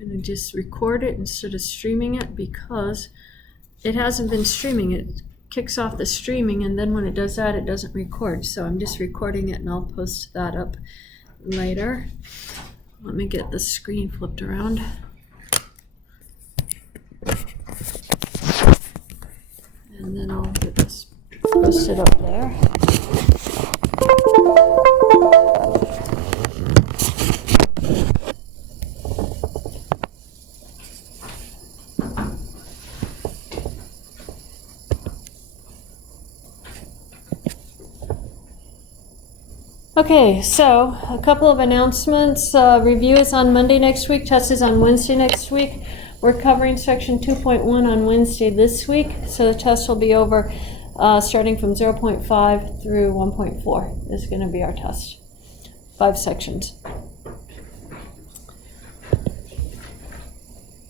I'm going to just record it instead of streaming it because it hasn't been streaming. It kicks off the streaming, and then when it does that, it doesn't record. So I'm just recording it, and I'll post that up later. Let me get the screen flipped around. And then I'll get this posted up there. Okay, so a couple of announcements. Review is on Monday next week. Test is on Wednesday next week. We're covering section 2.1 on Wednesday this week, so the test will be over starting from 0.5 through 1.4 is going to be our test. 5 sections.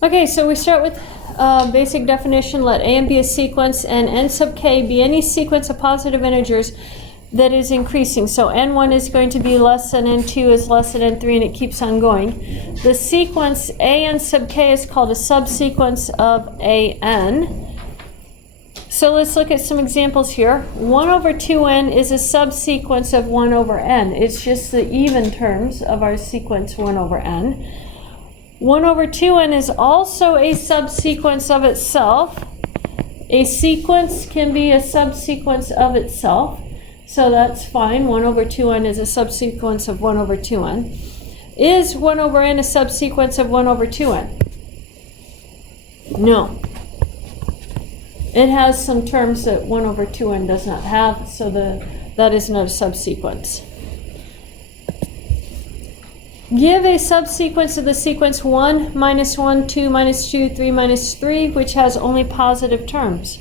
Okay, so we start with basic definition. Let A be a sequence and n sub k be any sequence of positive integers that is increasing. So n1 is going to be less than n2 is less than n3, and it keeps on going. The sequence an sub k is called a subsequence of an. So let's look at some examples here. 1 over 2n is a subsequence of 1 over n. It's just the even terms of our sequence 1 over n. 1 over 2n is also a subsequence of itself. A sequence can be a subsequence of itself. So that's fine. 1 over 2n is a subsequence of 1 over 2n. Is 1 over n a subsequence of 1 over 2n? No. It has some terms that 1 over 2n does not have, so that is not a subsequence. Give a subsequence of the sequence 1, minus 1, 2, minus 2, 3, minus 3, which has only positive terms.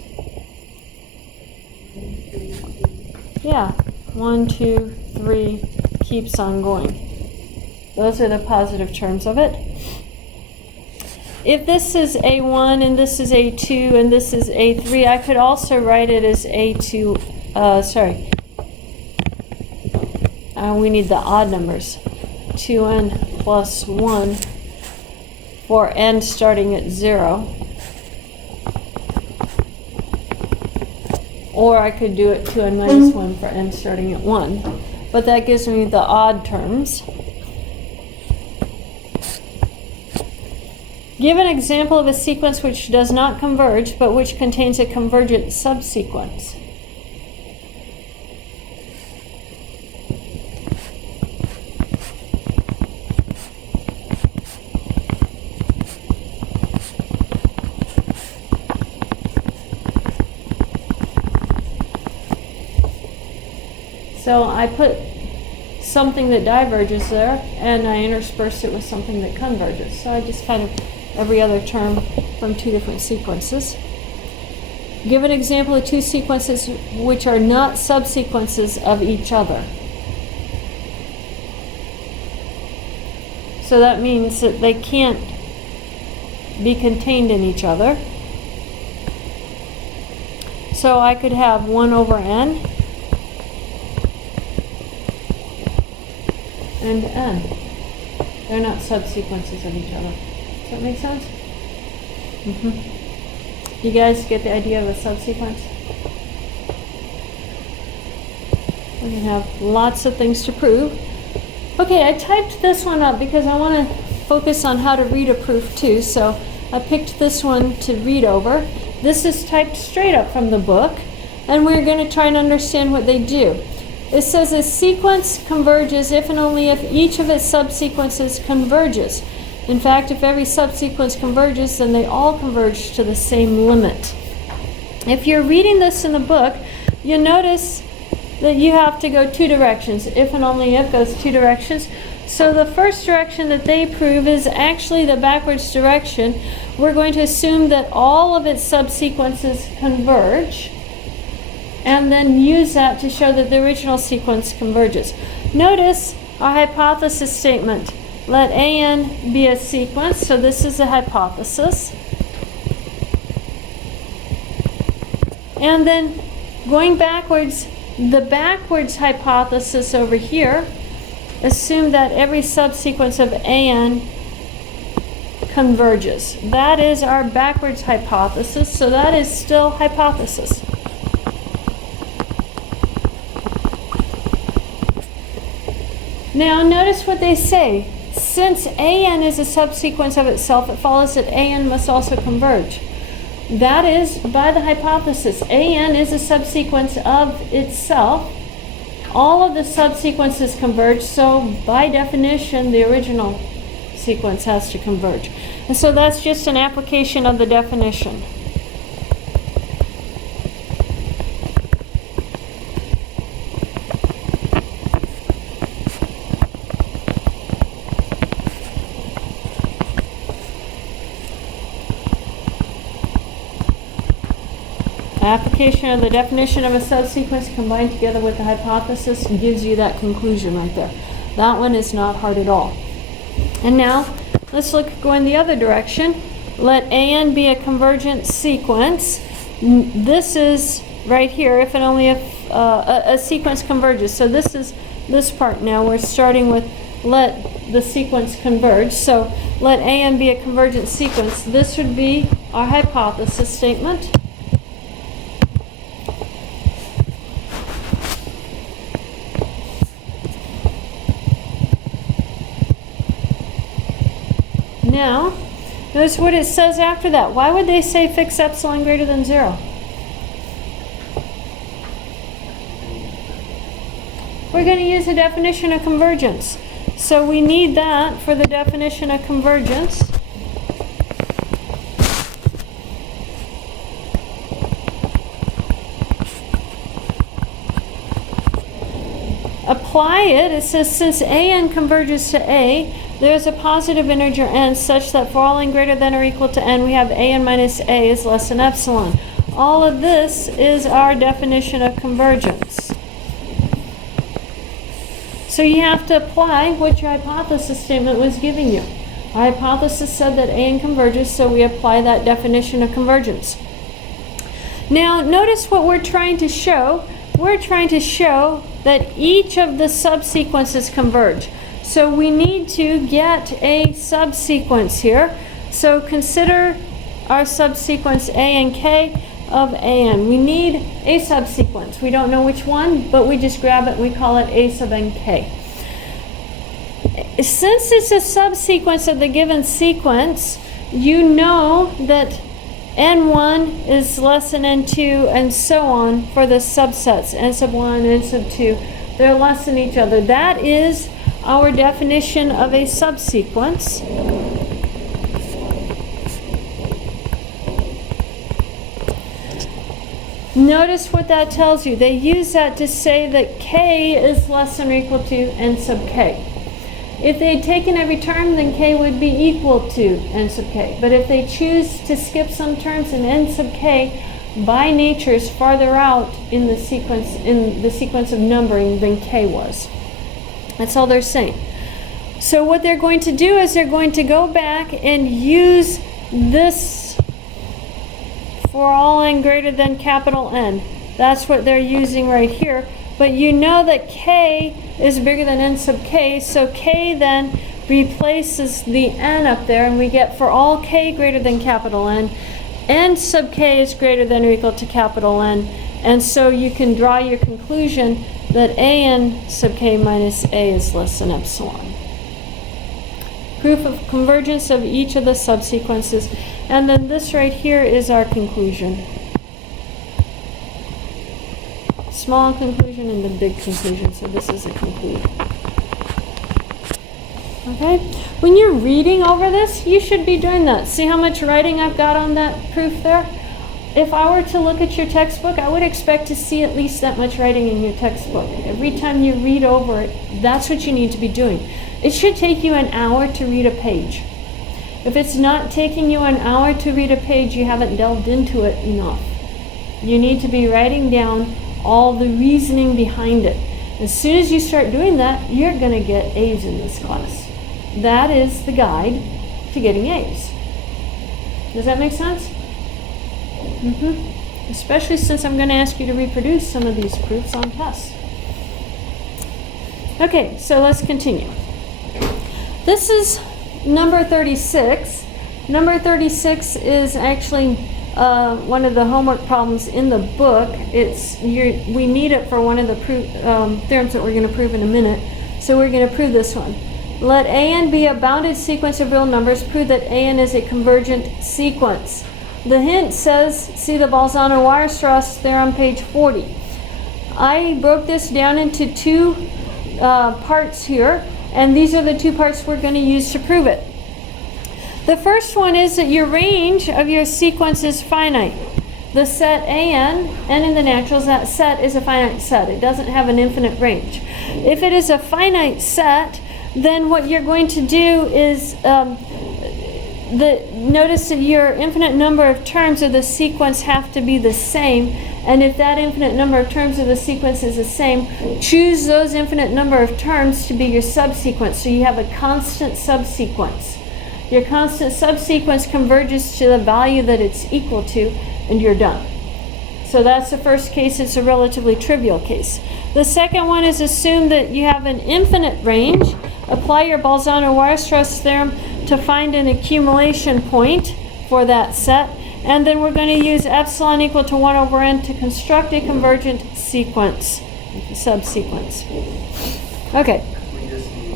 Yeah, 1, 2, 3, keeps on going. Those are the positive terms of it. If this is A1 and this is A2 and this is A3, I could also write it as A2, we need the odd numbers. 2n plus 1 for n starting at 0. Or I could do it 2n minus 1 for n starting at 1. But that gives me the odd terms. Give an example of a sequence which does not converge, but which contains a convergent subsequence. So I put something that diverges there, and I interspersed it with something that converges. So I just kind of every other term from 2 different sequences. Give an example of 2 sequences which are not subsequences of each other. So that means that they can't be contained in each other. So I could have 1 over n and n. They're not subsequences of each other. Does that make sense? You guys get the idea of a subsequence? We can have lots of things to prove. Okay, I typed this one up because I want to focus on how to read a proof too, so I picked this one to read over. This is typed straight up from the book, and we're going to try and understand what they do. It says a sequence converges if and only if each of its subsequences converges. In fact, if every subsequence converges, then they all converge to the same limit. If you're reading this in the book, you notice that you have to go 2 directions. If and only if goes 2 directions. So the first direction that they prove is actually the backwards direction. We're going to assume that all of its subsequences converge, and then use that to show that the original sequence converges. Notice our hypothesis statement. Let an be a sequence, so this is a hypothesis. And then going backwards, the backwards hypothesis over here, assume that every subsequence of an converges. That is our backwards hypothesis, so that is still hypothesis. Now notice what they say. Since AN is a subsequence of itself, it follows that AN must also converge. That is by the hypothesis. AN is a subsequence of itself. All of the subsequences converge, so by definition, the original sequence has to converge. And so that's just an application of the definition. Application of the definition of a subsequence combined together with the hypothesis gives you that conclusion right there. That one is not hard at all. And now let's go in the other direction. Let AN be a convergent sequence. This is right here if and only if a sequence converges. So this is this part now. We're starting with let the sequence converge. So let AN be a convergent sequence. This would be our hypothesis statement. Now, notice what it says after that. Why would they say fix epsilon greater than 0? We're going to use a definition of convergence. So we need that for the definition of convergence. Apply it. It says since AN converges to A, there's a positive integer n such that for all n greater than or equal to n, we have AN minus A is less than epsilon. All of this is our definition of convergence. So you have to apply what your hypothesis statement was giving you. Our hypothesis said that AN converges, so we apply that definition of convergence. Now notice what we're trying to show. We're trying to show that each of the subsequences converge. So we need to get a subsequence here. So consider our subsequence A and K of AN. We need a subsequence. We don't know which one, but we just grab it and we call it A sub NK. Since it's a subsequence of the given sequence, you know that N1 is less than N2 and so on for the subsets. N sub 1, N sub 2, they're less than each other. That is our definition of a subsequence. Notice what that tells you. They use that to say that K is less than or equal to N sub K. If they had taken every term, then K would be equal to N sub K. But if they choose to skip some terms, then N sub K by nature is farther out in the sequence of numbering than K was. That's all they're saying. So what they're going to do is they're going to go back and use this for all n greater than capital N. That's what they're using right here. But you know that K is bigger than N sub K, so K then replaces the N up there, and we get for all K greater than capital N, N sub K is greater than or equal to capital N, and so you can draw your conclusion that AN sub K minus A is less than epsilon. Proof of convergence of each of the subsequences, and then this right here is our conclusion. Small conclusion and the big conclusion, so this is a conclusion. Okay? When you're reading over this, you should be doing that. See how much writing I've got on that proof there? If I were to look at your textbook, I would expect to see at least that much writing in your textbook. Every time you read over it, that's what you need to be doing. It should take you an hour to read a page. If it's not taking you an hour to read a page, you haven't delved into it enough. You need to be writing down all the reasoning behind it. As soon as you start doing that, you're going to get A's in this class. That is the guide to getting A's. Does that make sense? Especially since I'm going to ask you to reproduce some of these proofs on tests. Okay, so let's continue. This is number 36. Number 36 is actually one of the homework problems in the book. We need it for one of the theorems that we're going to prove in a minute. So we're going to prove this one. Let AN be a bounded sequence of real numbers. Prove that AN is a convergent sequence. The hint says, see the Bolzano-Weierstrass there on page 40. I broke this down into two parts here, and these are the two parts we're going to use to prove it. The first one is that your range of your sequence is finite. The set AN, and in the naturals, that set is a finite set. It doesn't have an infinite range. If it is a finite set, then what you're going to do is notice that your infinite number of terms of the sequence have to be the same, and if that infinite number of terms of the sequence is the same, choose those infinite number of terms to be your subsequence, so you have a constant subsequence. Your constant subsequence converges to the value that it's equal to, and you're done. So that's the first case. It's a relatively trivial case. The second one is assume that you have an infinite range. Apply your Bolzano-Weierstrass theorem to find an accumulation point for that set. And then we're going to use epsilon equal to 1 over n to construct a convergent sequence, subsequence. Okay. We just need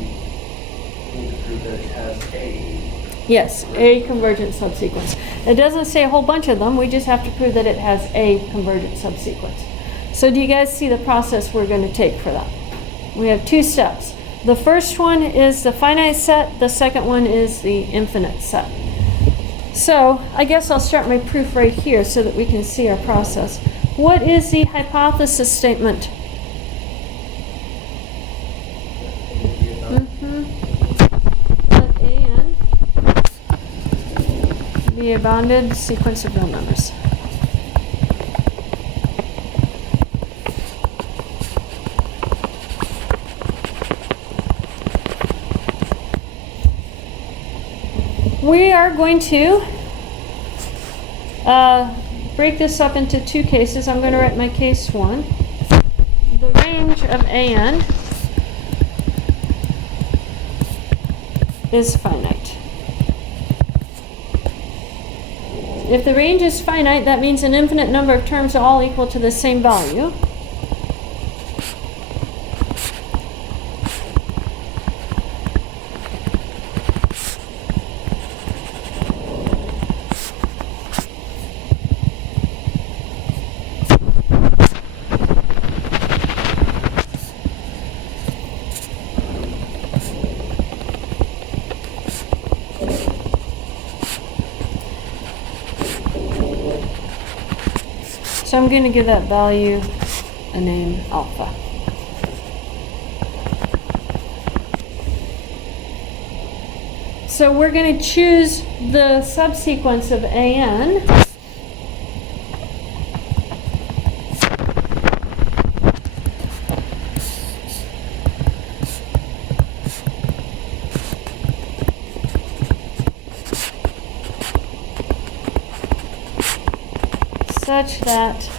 to prove that it has a. Yes, a convergent subsequence. It doesn't say a whole bunch of them. We just have to prove that it has a convergent subsequence. So do you guys see the process we're going to take for that? We have two steps. The first one is the finite set. The second one is the infinite set. So I guess I'll start my proof right here so that we can see our process. What is the hypothesis statement? Let AN be a bounded sequence of real numbers. We are going to break this up into two cases. I'm going to write my case 1. The range of AN is finite. If the range is finite, that means an infinite number of terms are all equal to the same value. So I'm going to give that value a name alpha. So we're going to choose the subsequence of AN. Such that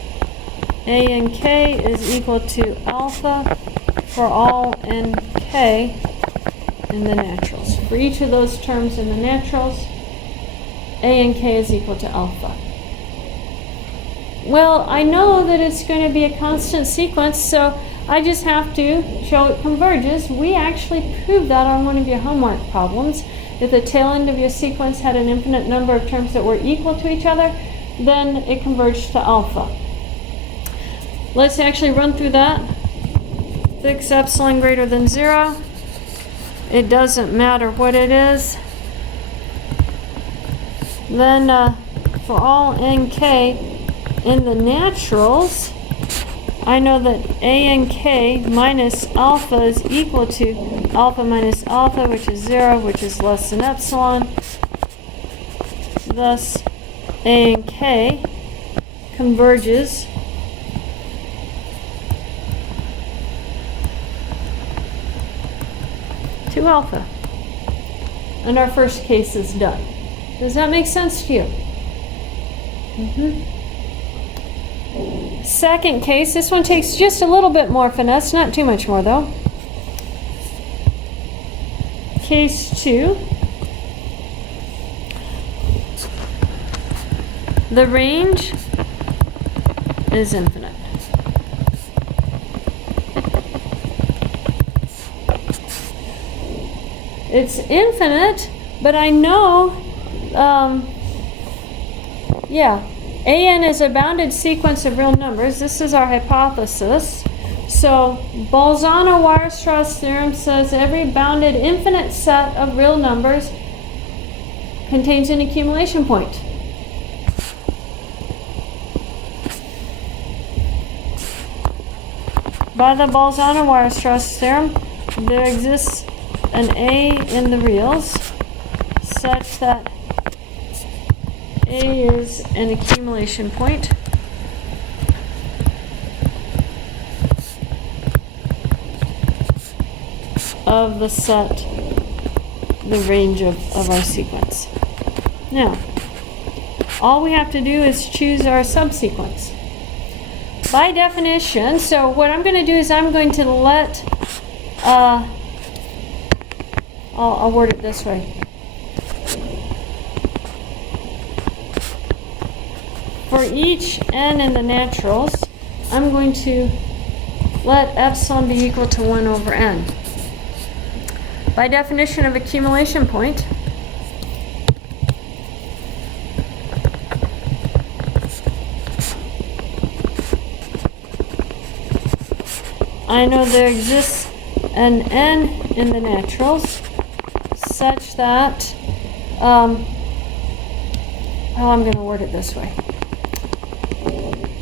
A and K is equal to alpha for all nk in the naturals. For each of those terms in the naturals, A and K is equal to alpha. Well, I know that it's going to be a constant sequence, so I just have to show it converges. We actually proved that on one of your homework problems. If the tail end of your sequence had an infinite number of terms that were equal to each other, then it converged to alpha. Let's actually run through that. Fix epsilon greater than 0. It doesn't matter what it is. Then for all nk in the naturals, I know that A and K minus alpha is equal to alpha minus alpha, which is 0, which is less than epsilon. Thus, A and K converges to alpha. And our first case is done. Does that make sense to you? Second case, this one takes just a little bit more finesse, not too much more though. Case 2. The range is infinite. It's infinite, but I know, yeah, AN is a bounded sequence of real numbers. This is our hypothesis. So Bolzano-Weierstrass theorem says every bounded infinite set of real numbers contains an accumulation point. By the Bolzano-Weierstrass theorem, there exists an A in the reals such that A is an accumulation point of the set, the range of our sequence. Now, all we have to do is choose our subsequence. By definition, so what I'm going to do is I'm going to let, I'll word it this way. For each n in the naturals, I'm going to let epsilon be equal to 1 over n. By definition of accumulation point, I know there exists an n in the naturals such that, I'm going to word it this way.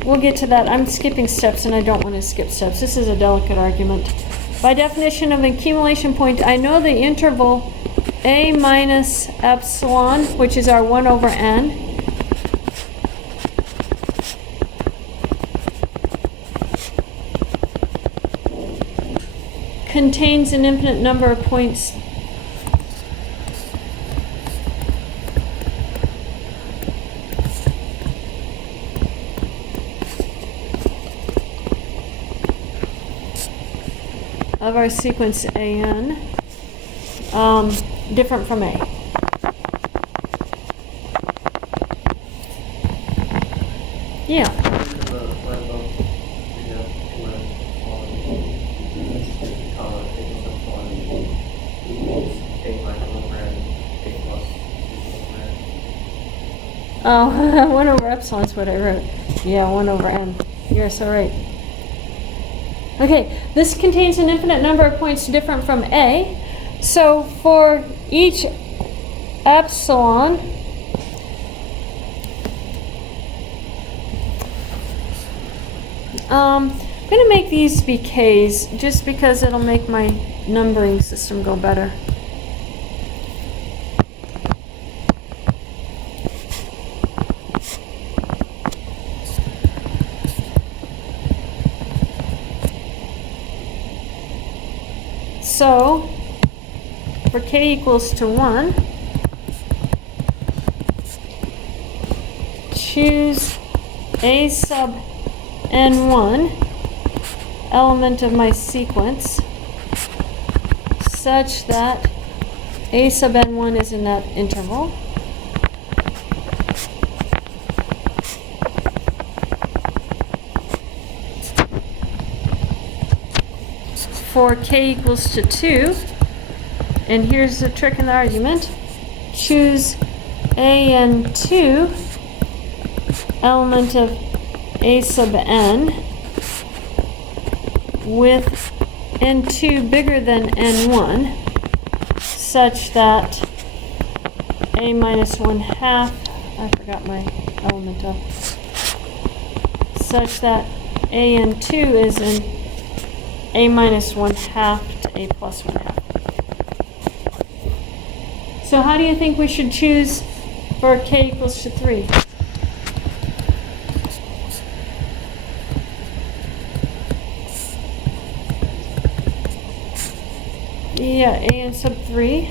We'll get to that. I'm skipping steps and I don't want to skip steps. This is a delicate argument. By definition of accumulation point, I know the interval a minus epsilon, which is our 1 over n, contains an infinite number of points of our sequence AN, different from A. Yeah. Oh, 1 over epsilon is what I wrote. Yeah, 1 over n. You're so right. Okay, this contains an infinite number of points different from A. So for each epsilon, I'm going to make these be k's just because it'll make my numbering system go better. So, for k equals to 1, choose a sub n1, element of my sequence, such that a sub n1 is in that interval. For k equals to 2, and here's the trick in the argument, choose an2, element of a sub n, with n2 bigger than n1, such that a minus 1/2, I forgot my element of, such that an2 is in a minus 1/2 to a plus 1/2. So how do you think we should choose for k equals to 3? Yeah, an sub 3.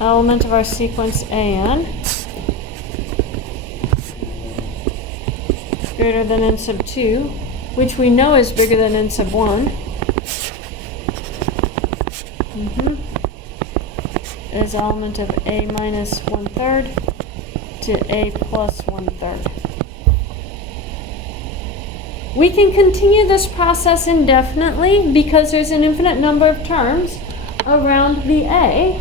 Element of our sequence an. Greater than n sub 2, which we know is bigger than n sub 1. is element of a minus 1/3 to a plus 1/3. We can continue this process indefinitely because there's an infinite number of terms around the a.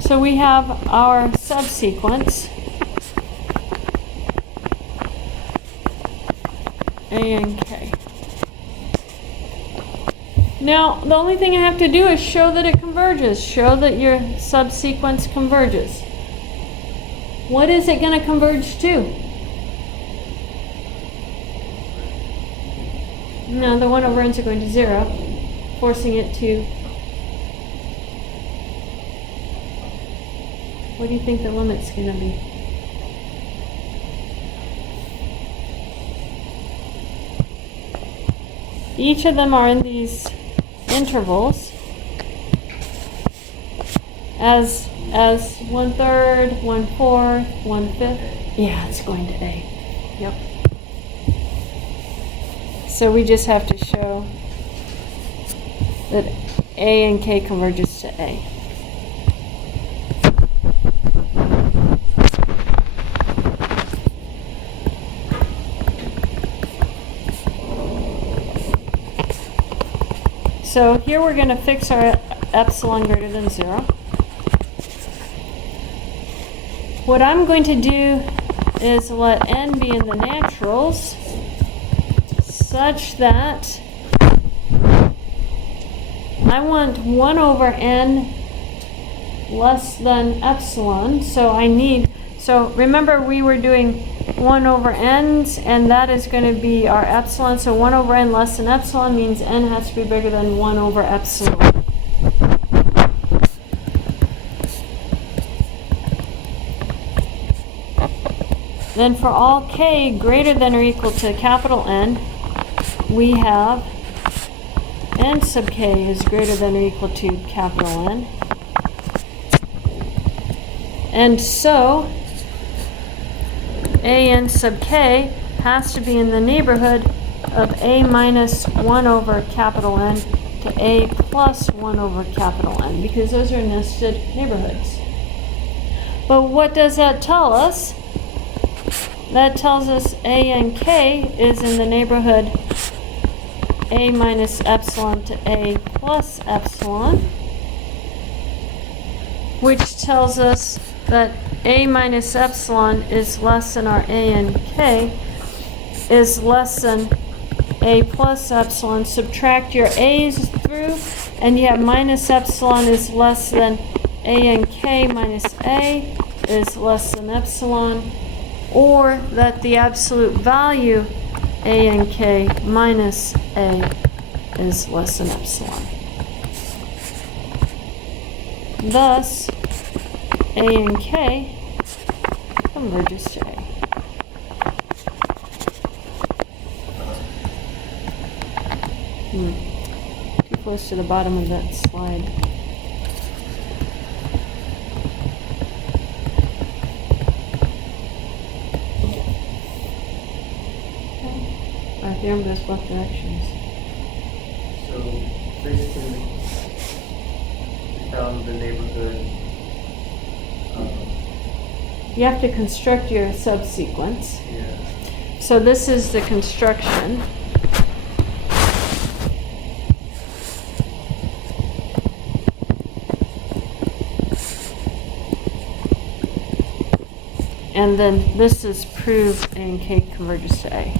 So we have our subsequence A and K. Now, the only thing I have to do is show that it converges, show that your subsequence converges. What is it going to converge to? No, the 1 over n's are going to 0, forcing it to... What do you think the limit's going to be? Each of them are in these intervals as 1/3, 1/4, 1/5. Yeah, it's going to A. Yep. So we just have to show that A and K converges to A. So here we're going to fix our epsilon greater than 0. What I'm going to do is let n be in the naturals such that I want 1 over n less than epsilon. So remember we were doing 1 over n's, and that is going to be our epsilon. So 1 over n less than epsilon means n has to be bigger than 1 over epsilon. Then for all k greater than or equal to capital N, we have n sub k is greater than or equal to capital N. And so a n sub k has to be in the neighborhood of a minus 1 over capital N to a plus 1 over capital N, because those are nested neighborhoods. But what does that tell us? That tells us a and k is in the neighborhood a minus epsilon to a plus epsilon, which tells us that a minus epsilon is less than our a and k is less than a plus epsilon. Subtract your a's through, and you have minus epsilon is less than a and k minus a is less than epsilon, or that the absolute value a and k minus a is less than epsilon. Thus, a and k converges to A. Too close to the bottom of that slide. Our theorem goes both directions. So basically, we found the neighborhood. You have to construct your subsequence. Yeah. So this is the construction. And then this is prove A and K converges to A.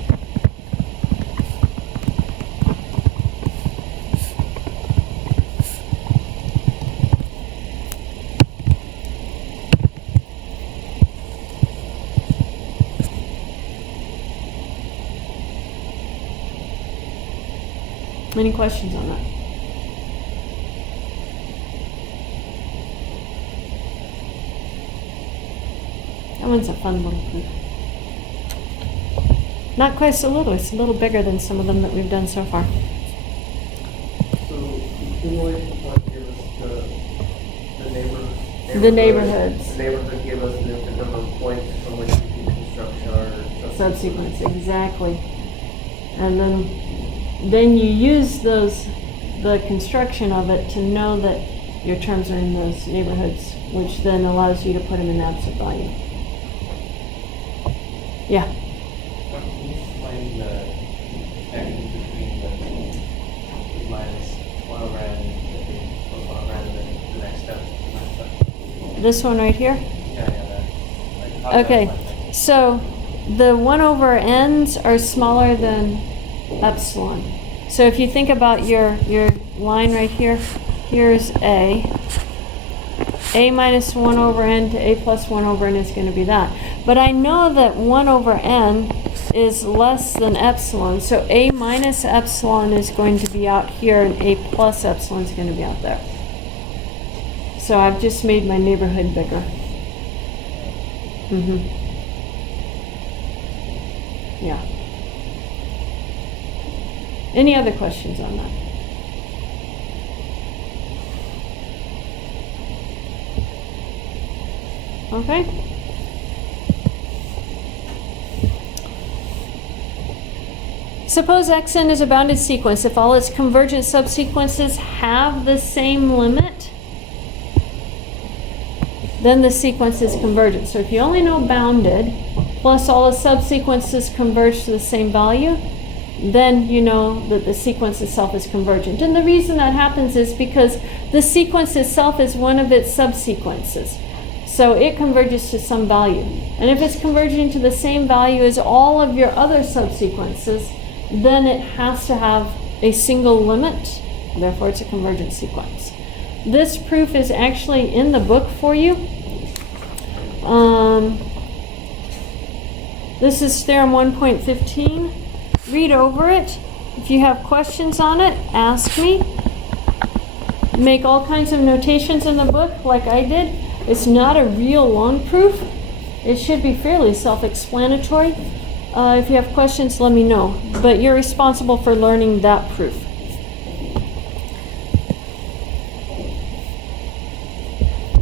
Any questions on that? That one's a fun little proof. Not quite so little, it's a little bigger than some of them that we've done so far. So the accumulation point gave us the neighborhood. The neighborhoods. The neighborhood gave us the infinite number of point from which we can construct our Subsequence, exactly. And then you use the construction of it to know that your terms are in those neighborhoods, which then allows you to put them in absolute value. Yeah. Can you explain the connection between the minus 1 over n and the 1 over n and then the next step? This one right here? Yeah, that. Like, Okay, so the 1 over n's are smaller than epsilon. So if you think about your line right here, here's a minus 1 over n to a plus 1 over n is going to be that. But I know that 1 over n is less than epsilon, so a minus epsilon is going to be out here and a plus epsilon is going to be out there. So I've just made my neighborhood bigger. Yeah. Any other questions on that? Okay. Suppose xn is a bounded sequence. If all its convergent subsequences have the same limit, then the sequence is convergent. So if you only know bounded, plus all the subsequences converge to the same value, then you know that the sequence itself is convergent. And the reason that happens is because the sequence itself is one of its subsequences. So it converges to some value. And if it's converging to the same value as all of your other subsequences, then it has to have a single limit. Therefore, it's a convergent sequence. This proof is actually in the book for you. This is theorem 1.15. Read over it. If you have questions on it, ask me. Make all kinds of notations in the book like I did. It's not a real long proof. It should be fairly self-explanatory. If you have questions, let me know. But you're responsible for learning that proof.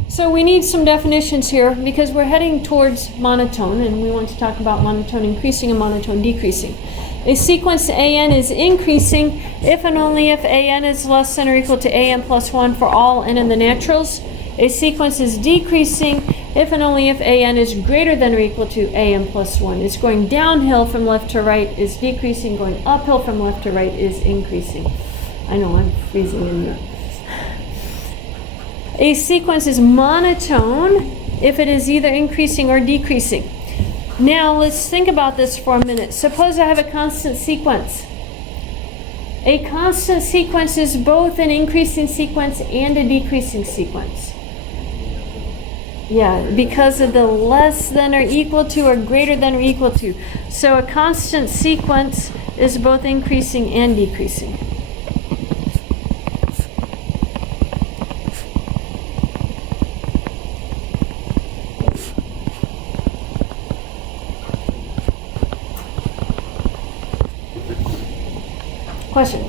So we need some definitions here because we're heading towards monotone and we want to talk about monotone increasing and monotone decreasing. A sequence an is increasing if and only if an is less than or equal to an plus 1 for all n in the naturals. A sequence is decreasing if and only if an is greater than or equal to an plus 1. It's going downhill from left to right is decreasing, going uphill from left to right is increasing. I know, I'm freezing in here. A sequence is monotone if it is either increasing or decreasing. Now let's think about this for a minute. Suppose I have a constant sequence. A constant sequence is both an increasing sequence and a decreasing sequence. Yeah, because of the less than or equal to or greater than or equal to. So a constant sequence is both increasing and decreasing. Question?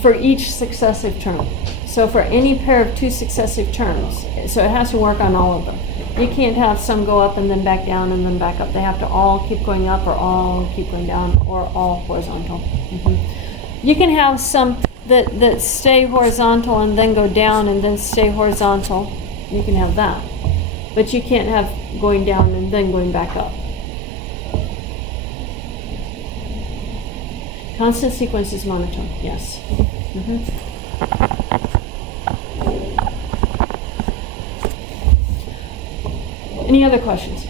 For each successive term. So for any pair of two successive terms, so it has to work on all of them. You can't have some go up and then back down and then back up. They have to all keep going up or all keep going down or all horizontal. You can have some that stay horizontal and then go down and then stay horizontal. You can have that. But you can't have going down and then going back up. Constant sequence is monotone, yes. Any other questions?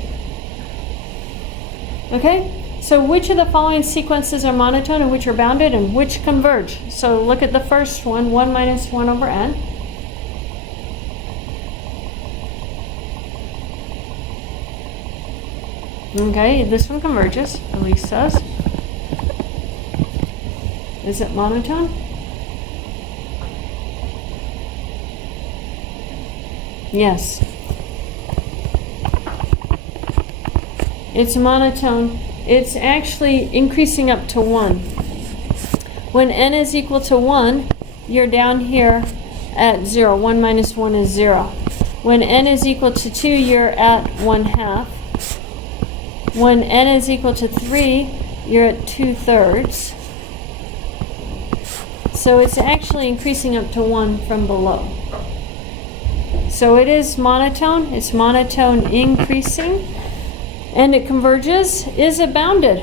Okay, so which of the following sequences are monotone and which are bounded and which converge? So look at the first one, 1 minus 1 over n. Okay, this one converges, Elise says. Is it monotone? Yes. It's monotone. It's actually increasing up to 1. When n is equal to 1, you're down here at 0. 1 minus 1 is 0. When n is equal to 2, you're at 1/2. When n is equal to 3, you're at 2/3. So it's actually increasing up to 1 from below. So it is monotone. It's monotone increasing. And it converges. Is it bounded?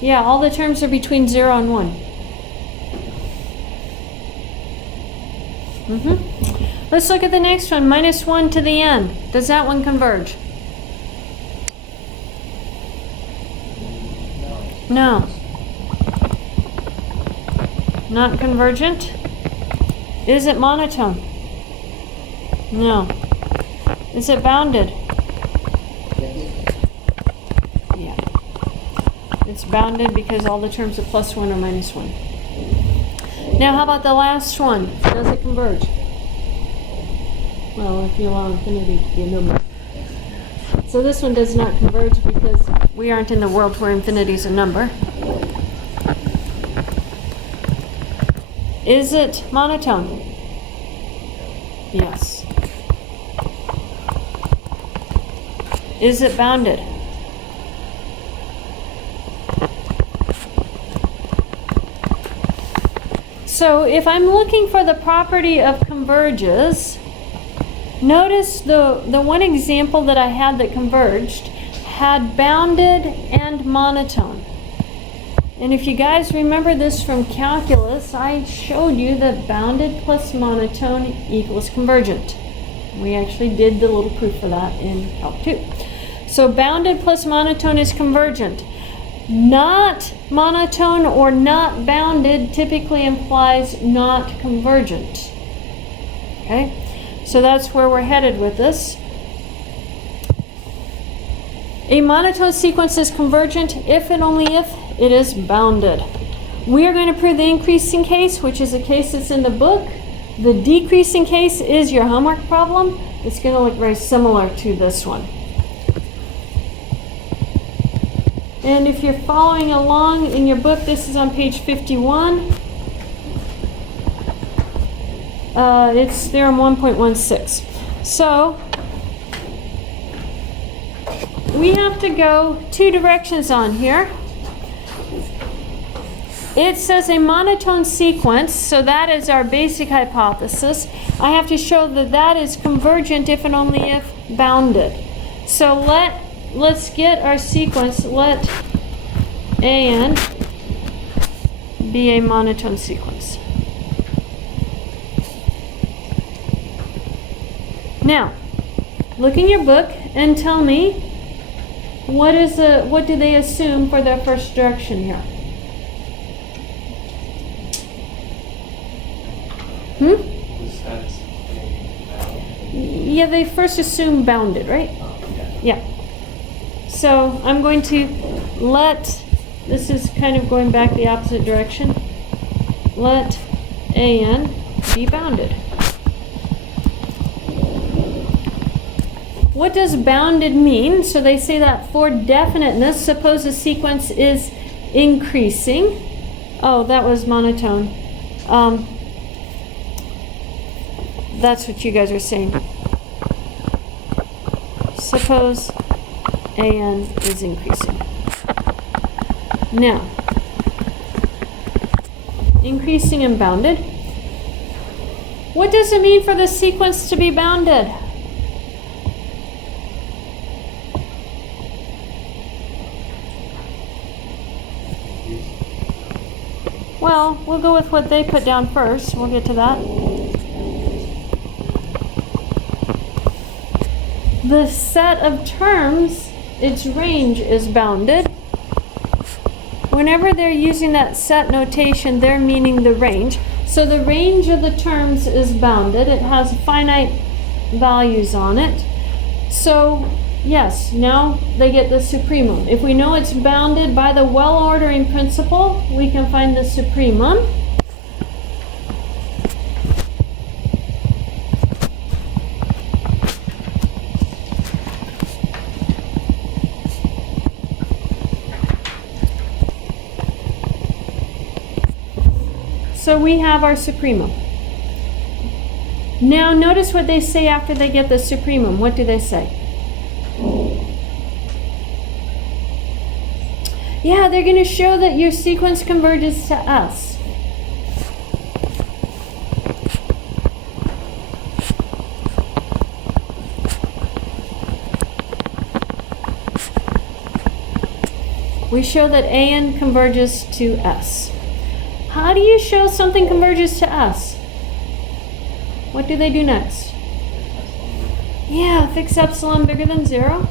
Yeah, all the terms are between 0 and 1. Let's look at the next one. Minus 1 to the n. Does that one converge? No. Not convergent? Is it monotone? No. Is it bounded? Yeah. It's bounded because all the terms are plus 1 or minus 1. Now how about the last one? Does it converge? Well, if you allow infinity to be a number. So this one does not converge because we aren't in the world where infinity is a number. Is it monotone? Yes. Is it bounded? So if I'm looking for the property of converges, notice the one example that I had that converged had bounded and monotone. And if you guys remember this from calculus, I showed you that bounded plus monotone equals convergent. We actually did the little proof for that in Calc 2. So bounded plus monotone is convergent. Not monotone or not bounded typically implies not convergent. Okay? So that's where we're headed with this. A monotone sequence is convergent if and only if it is bounded. We are going to prove the increasing case, which is a case that's in the book. The decreasing case is your homework problem. It's going to look very similar to this one. And if you're following along in your book, this is on page 51. It's theorem 1.16. So we have to go two directions on here. It says a monotone sequence, so that is our basic hypothesis. I have to show that that is convergent if and only if bounded. So let's get our sequence. Let AN be a monotone sequence. Now, look in your book and tell me what do they assume for their first direction here? Yeah, they first assume bounded, right? Yeah. So I'm going to this is kind of going back the opposite direction. Let AN be bounded. What does bounded mean? So they say that for definiteness, suppose a sequence is increasing. Oh, that was monotone. That's what you guys are saying. Suppose AN is increasing. Now, increasing and bounded. What does it mean for the sequence to be bounded? Well, we'll go with what they put down first. We'll get to that. The set of terms, its range is bounded. Whenever they're using that set notation, they're meaning the range. So the range of the terms is bounded. It has finite values on it. So yes, now they get the supremum. If we know it's bounded by the well-ordering principle, we can find the supremum. So we have our supremum. Now notice what they say after they get the supremum. What do they say? Yeah, they're going to show that your sequence converges to S. We show that AN converges to S. How do you show something converges to S? What do they do next? Yeah, fix epsilon bigger than 0.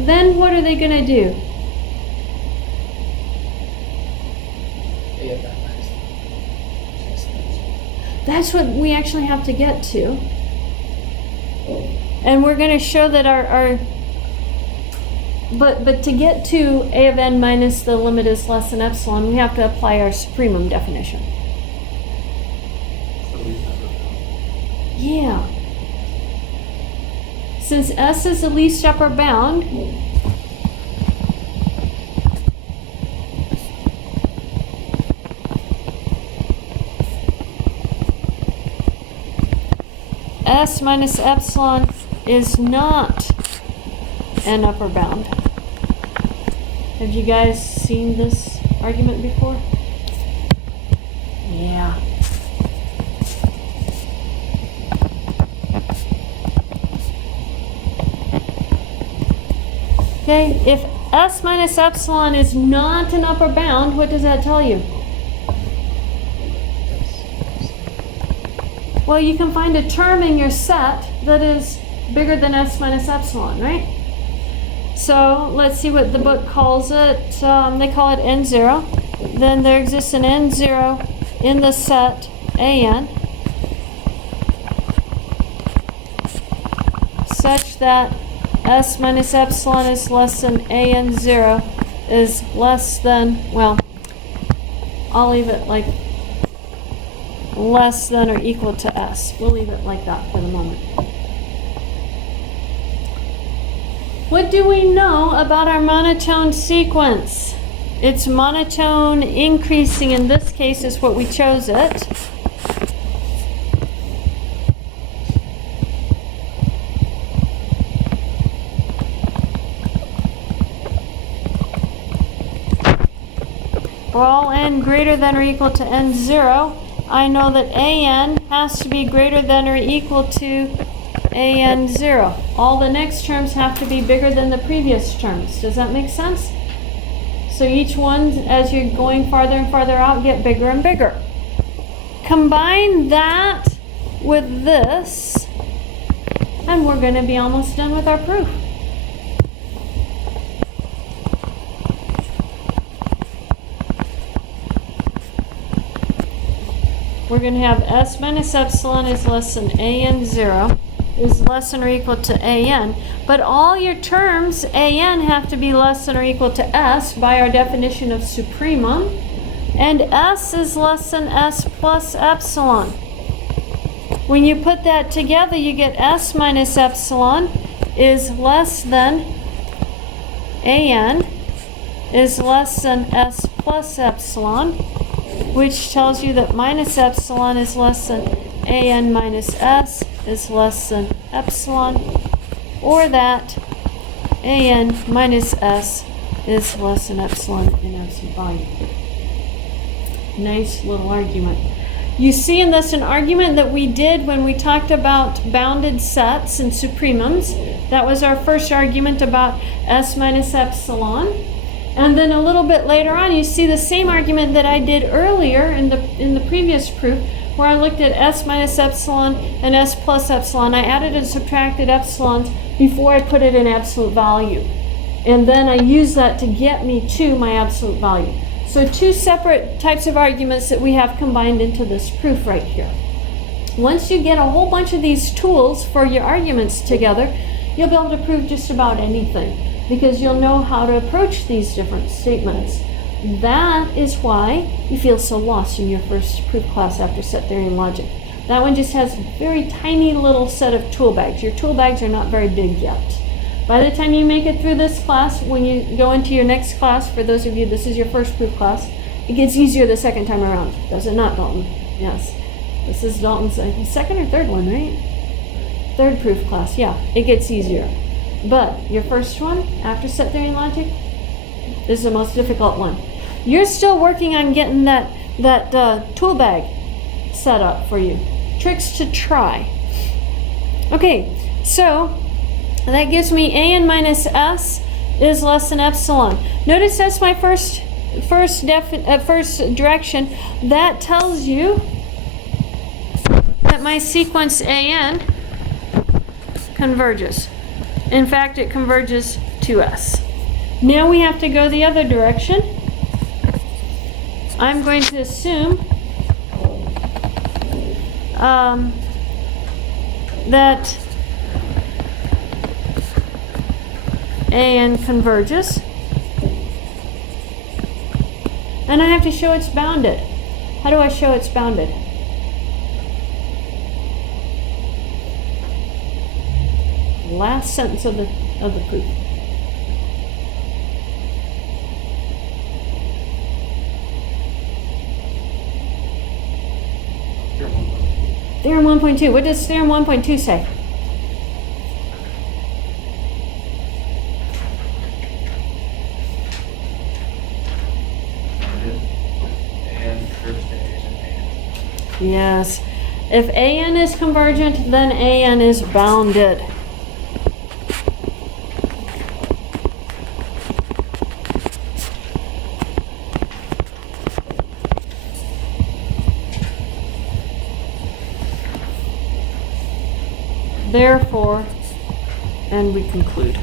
Then what are they going to do? That's what we actually have to get to. And we're going to show that but to get to A of n minus the limit is less than epsilon, we have to apply our supremum definition. Yeah. Since S is the least upper bound, S minus epsilon is not an upper bound. Have you guys seen this argument before? Yeah. Okay, if S minus epsilon is not an upper bound, what does that tell you? Well, you can find a term in your set that is bigger than S minus epsilon, right? So let's see what the book calls it. They call it N0. Then there exists an N0 in the set AN such that S minus epsilon is less than AN0 is less than, well, I'll leave it like less than or equal to S. We'll leave it like that for the moment. What do we know about our monotone sequence? It's monotone increasing. In this case is what we chose it. For all n greater than or equal to n0, I know that an has to be greater than or equal to an0. All the next terms have to be bigger than the previous terms. Does that make sense? So each one, as you're going farther and farther out, get bigger and bigger. Combine that with this, and we're going to be almost done with our proof. We're going to have S minus epsilon is less than AN0 is less than or equal to AN. But all your terms, AN, have to be less than or equal to S by our definition of supremum. And S is less than S plus epsilon. When you put that together, you get S minus epsilon is less than AN is less than S plus epsilon, which tells you that minus epsilon is less than AN minus S is less than epsilon, or that AN minus S is less than epsilon in absolute value. Nice little argument. You see in this an argument that we did when we talked about bounded sets and supremums. That was our first argument about S minus epsilon. And then a little bit later on, you see the same argument that I did earlier in the previous proof, where I looked at S minus epsilon and S plus epsilon. I added and subtracted epsilons before I put it in absolute value. And then I used that to get me to my absolute value. So two separate types of arguments that we have combined into this proof right here. Once you get a whole bunch of these tools for your arguments together, you'll be able to prove just about anything, because you'll know how to approach these different statements. That is why you feel so lost in your first proof class after set theory and logic. That one just has a very tiny little set of tool bags. Your tool bags are not very big yet. By the time you make it through this class, when you go into your next class, for those of you, this is your first proof class, it gets easier the second time around. Does it not, Dalton? Yes. This is Dalton's second or third one, right? Third proof class, yeah. It gets easier. But your first one, after set theory and logic, is the most difficult one. You're still working on getting that tool bag set up for you. Tricks to try. Okay, so that gives me an minus s is less than epsilon. Notice that's my first direction. That tells you that my sequence an converges. In fact, it converges to s. Now we have to go the other direction. I'm going to assume that an converges, and I have to show it's bounded. How do I show it's bounded? Last sentence of the proof. Theorem 1.2. What does theorem 1.2 say? Yes. If an is convergent, then an is bounded. Therefore, and we conclude.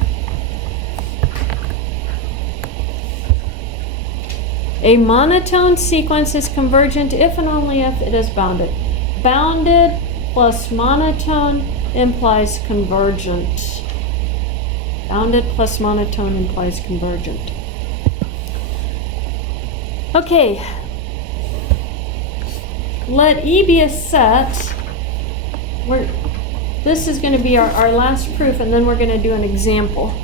A monotone sequence is convergent if and only if it is bounded. Bounded plus monotone implies convergent. Bounded plus monotone implies convergent. Okay. Let E be a set. This is going to be our last proof, and then we're going to do an example.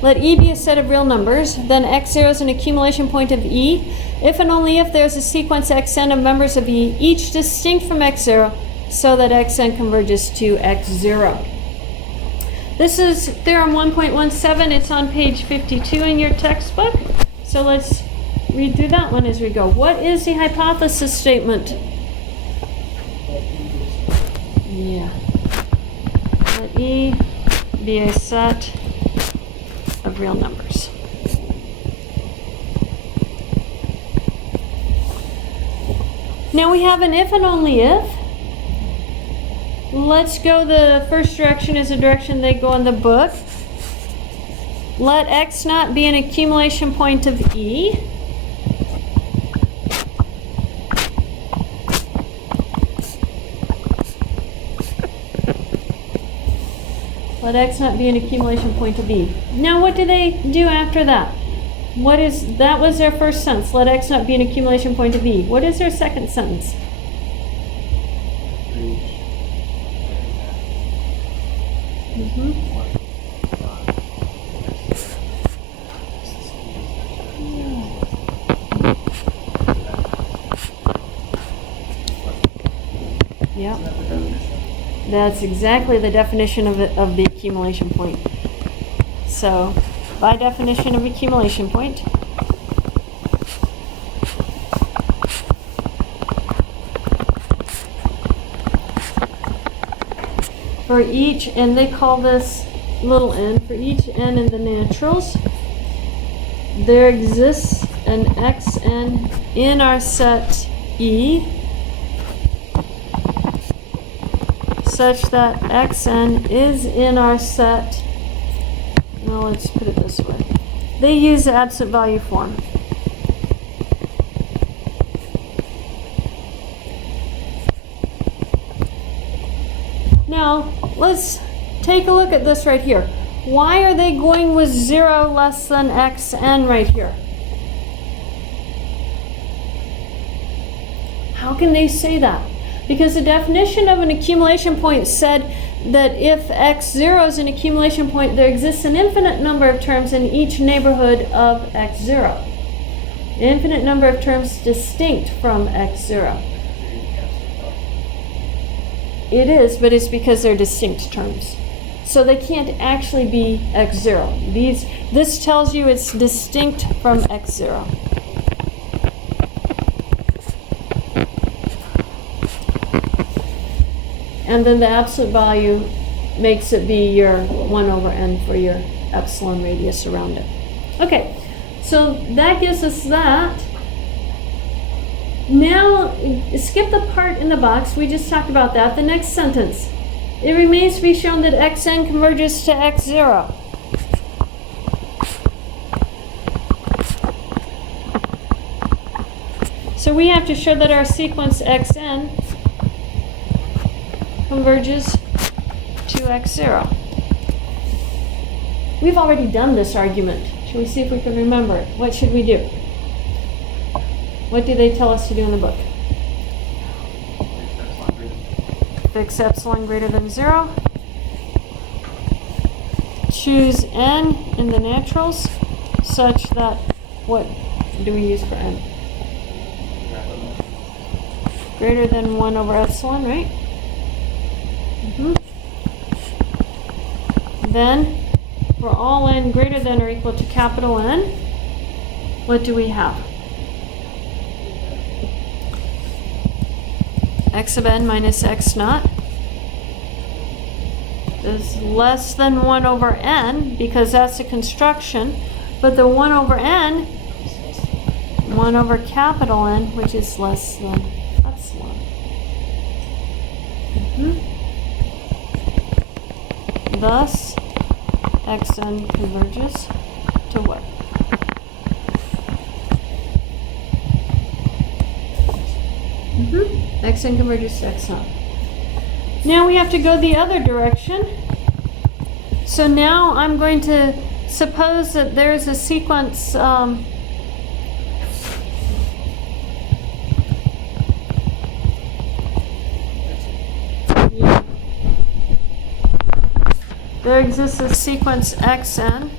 Let E be a set of real numbers, then x0 is an accumulation point of E, if and only if there's a sequence xn of members of E, each distinct from x0, so that xn converges to x0. This is theorem 1.17. It's on page 52 in your textbook. So let's read through that one as we go. What is the hypothesis statement? Yeah. Let E be a set of real numbers. Now we have an if and only if. Let's go, the first direction is the direction they go in the book. Let x naught be an accumulation point of E. Let x naught be an accumulation point of E. Now what do they do after that? That was their first sentence. Let x naught be an accumulation point of E. What is their second sentence? Yeah. That's exactly the definition of the accumulation point. So, by definition of accumulation point, for each, and they call this little n, for each n in the naturals, there exists an xn in our set E such that xn is in our set. Now let's put it this way. They use the absolute value form. Now let's take a look at this right here. Why are they going with 0 less than xn right here? How can they say that? Because the definition of an accumulation point said that if x0 is an accumulation point, there exists an infinite number of terms in each neighborhood of x0. Infinite number of terms distinct from x0. It is, but it's because they're distinct terms. So they can't actually be x0. This tells you it's distinct from x0. And then the absolute value makes it be your 1 over n for your epsilon radius around it. Okay, so that gives us that. Now, skip the part in the box. We just talked about that. The next sentence. It remains to be shown that xn converges to x0. So we have to show that our sequence xn converges to x0. We've already done this argument. Should we see if we can remember it? What should we do? What do they tell us to do in the book? Fix epsilon greater than 0. Choose n in the naturals such that, what do we use for n? Greater than 1 over epsilon, right? Then, for all n greater than or equal to capital N, what do we have? X of n minus x naught is less than 1 over n, because that's a construction, but the 1 over n, 1 over capital N, which is less than epsilon. Thus, xn converges to what? Xn converges to x naught. Now we have to go the other direction. So now I'm going to suppose that there's a sequence there exists a sequence xn.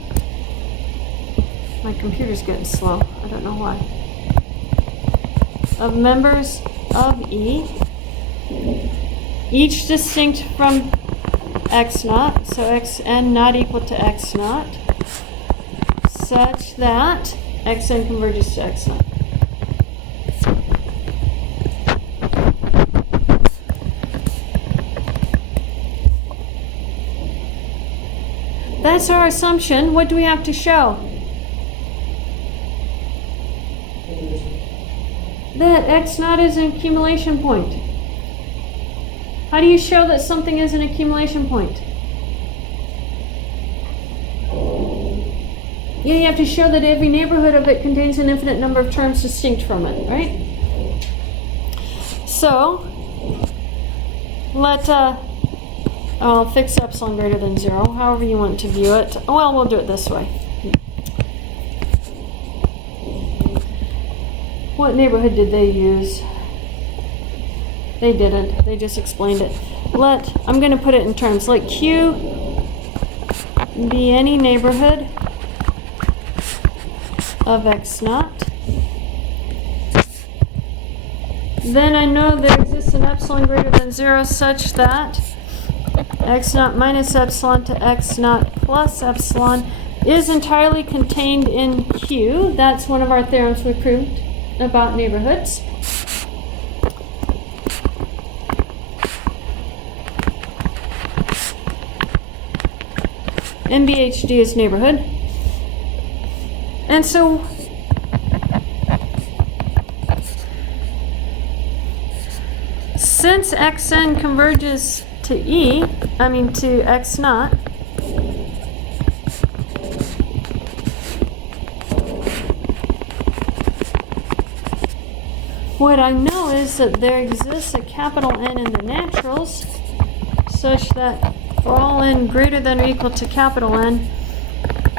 My computer's getting slow. I don't know why. Of members of E, each distinct from x naught, so xn not equal to x naught, such that xn converges to x naught. That's our assumption. What do we have to show? That x naught is an accumulation point. How do you show that something is an accumulation point? Yeah, you have to show that every neighborhood of it contains an infinite number of terms distinct from it, right? So, I'll fix epsilon greater than 0, however you want to view it. Well, we'll do it this way. What neighborhood did they use? They didn't. They just explained it. I'm going to put it in terms. Let Q be any neighborhood of x naught. Then I know there exists an epsilon greater than 0 such that x naught minus epsilon to x naught plus epsilon is entirely contained in Q. That's one of our theorems we proved about neighborhoods. NBHD is neighborhood. And so since xn converges to to x naught, what I know is that there exists a capital N in the naturals such that for all n greater than or equal to capital N,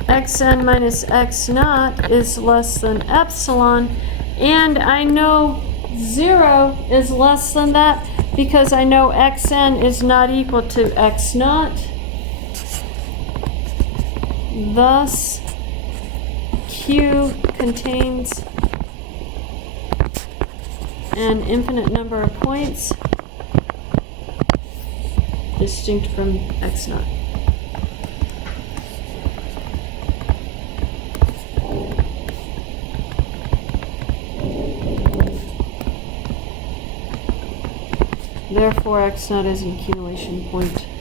xn minus x naught is less than epsilon, and I know 0 is less than that because I know xn is not equal to x naught. Thus, Q contains an infinite number of points distinct from x naught. Therefore, x naught is an accumulation point.